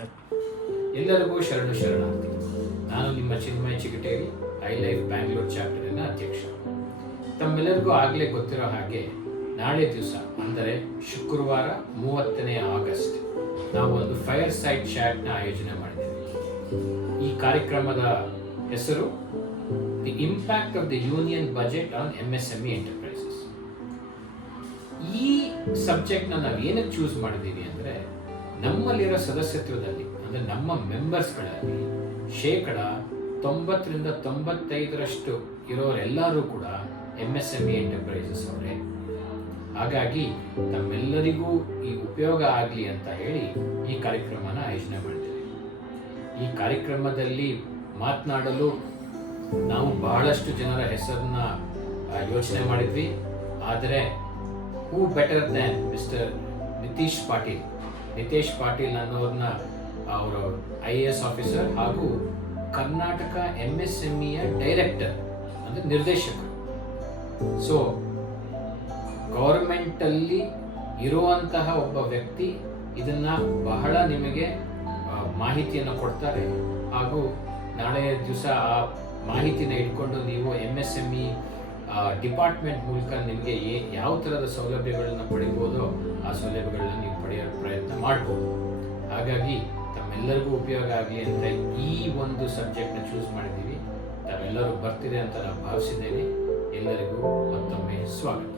Start. ಎಲ್ಲರಿಗೂ ಶರಣಾರ್ಥಿ. ನಾನು ನಿಮ್ಮ ಚಿನ್ಮಯ ಚಿಗಟೇರಿ, ಐ ಲೈಫ್ ಬ್ಯಾಂಗ್ಳೂರ್ ಚಾಪ್ಟರಿನ ಅಧ್ಯಕ್ಷ. ತಮ್ಮೆಲ್ಲರಿಗೂ ಆಗಲೇ ಗೊತ್ತಿರೋ ಹಾಗೆ ನಾಳೆ ದಿವಸ ಅಂದರೆ ಶುಕ್ರವಾರ 30ನೇ ಆಗಸ್ಟ್ ನಾವು ಒಂದು ಫೈರ್ ಸೈಡ್ ಚಾಟ್ನ ಆಯೋಜನೆ ಮಾಡಿದ್ದೇವೆ. ಈ ಕಾರ್ಯಕ್ರಮದ ಹೆಸರು the impact of the union budget on MSME enterprises. ಈ ಸಬ್ಜೆಕ್ಟ್ನ ನಾವು ಏನಕ್ಕೆ ಚೂಸ್ ಮಾಡಿದ್ದೀವಿ ಅಂದರೆ, ನಮ್ಮಲ್ಲಿರೋ ಸದಸ್ಯತ್ವದಲ್ಲಿ ಅಂದರೆ ನಮ್ಮ ಮೆಂಬರ್ಸ್ಗಳಲ್ಲಿ 90% ಇರೋರೆಲ್ಲರೂ ಕೂಡ MSME ಎಂಟರ್ಪ್ರೈಸಸ್ ಅವರೇ. ಹಾಗಾಗಿ ತಮ್ಮೆಲ್ಲರಿಗೂ ಈ ಉಪಯೋಗ ಆಗಲಿ ಅಂತ ಹೇಳಿ ಈ ಕಾರ್ಯಕ್ರಮನ ಆಯೋಜನೆ ಮಾಡಿದ್ದೇವೆ. ಈ ಕಾರ್ಯಕ್ರಮದಲ್ಲಿ ಮಾತನಾಡಲು ನಾವು ಬಹಳಷ್ಟು ಜನರ ಹೆಸರನ್ನ ಯೋಚನೆ ಮಾಡಿದ್ವಿ. ಆದರೆ who better than mister Nitesh Patil ಅನ್ನೋರನ್ನ ಅವರು IAS ಆಫೀಸರ್ ಹಾಗೂ ಕರ್ನಾಟಕ MSMEಯ ಡೈರೆಕ್ಟರ್ ಅಂದರೆ ನಿರ್ದೇಶಕರು. ಸೊ ಗೌರ್ಮೆಂಟಲ್ಲಿ ಇರುವಂತಹ ಒಬ್ಬ ವ್ಯಕ್ತಿ ಇದನ್ನ ಬಹಳ ನಿಮಗೆ ಮಾಹಿತಿಯನ್ನು ಕೊಡ್ತಾರೆ. ಹಾಗೂ ನಾಳೆ ದಿವಸ ಆ ಮಾಹಿತಿನ ಇಟ್ಕೊಂಡು ನೀವು MSME ಡಿಪಾರ್ಟ್ಮೆಂಟ್ ಮೂಲಕ ನಿಮಗೆ ಯಾವ ಥರದ ಸೌಲಭ್ಯಗಳನ್ನ ಪಡಿಬೋದೋ ಆ ಸೌಲಭ್ಯಗಳನ್ನ ನೀವು ಪಡೆಯೋ ಪ್ರಯತ್ನ ಮಾಡ್ಬೋದು. ಹಾಗಾಗಿ ತಮ್ಮೆಲ್ಲರಿಗೂ ಉಪಯೋಗ ಆಗಲಿ ಅಂತ ಈ ಒಂದು ಸಬ್ಜೆಕ್ಟ್ನ ಚೂಸ್ ಮಾಡಿದ್ದೀವಿ. ತಾವೆಲ್ಲರೂ ಬರ್ತೀರಿ ಅಂತ ನಾನು ಭಾವಿಸಿದ್ದೇನೆ. ಎಲ್ಲರಿಗೂ ಮತ್ತೊಮ್ಮೆ ಸ್ವಾಗತ.